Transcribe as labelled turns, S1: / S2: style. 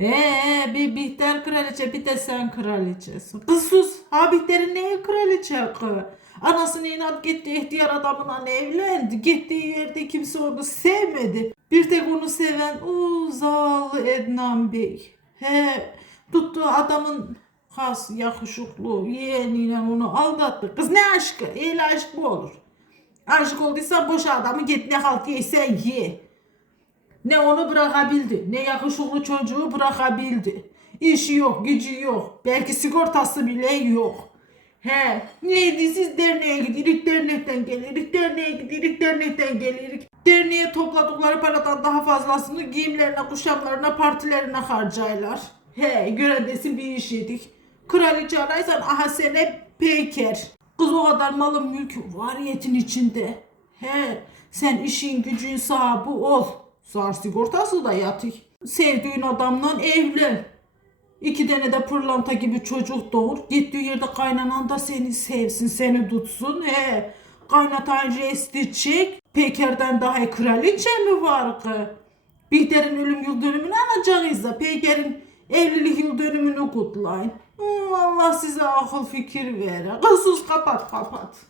S1: Ee, bir Bihter kraliçe bir de sen kraliçesin. Kız sus. Ha Bihter'in neye kraliçe kız? Anasını inat gitti ihtiyar adamla evlendi. Gittiği yerde kimse onu sevmedi. Bir tek onu seven o zavallı Ednan Bey. He, tuttu adamın has yakışıklı yeğeniyle onu aldattı. Kız ne aşkı? Eyle aşk bu olur. Aşık olduysan boş adamı git ne halt yiysen ye. Ne onu bırakabildi, ne yakışıklı çocuğu bırakabildi. İşi yok, gücü yok. Belki sigortası bile yok. He, neydi siz derneğe gidirik, dernekten gelirik, derneğe gidirik, dernekten gelirik. Derneğe topladıkları paradan daha fazlasını giyimlerine, kuşamlarına, partilerine harcaylar. He, gören desin bir iş yedik. Kraliçe araysan aha sene peyker. Kız o kadar malın mülkün variyetin içinde. He, sen işin gücün sahibi ol. Zar sigortası da yatık. Sevdiğin adamla evlen. İki tane de pırlanta gibi çocuk doğur. Gittiği yerde kaynanan da seni sevsin, seni tutsun. He, kaynatan resti çek. Peker'den daha kraliçe mi var ki? Bihter'in ölüm yıl dönümünü anacağız da Peyker'in evlilik yıl dönümünü kutlayın. Hmm, Allah size akıl fikir vere. Kız sus kapat kapat.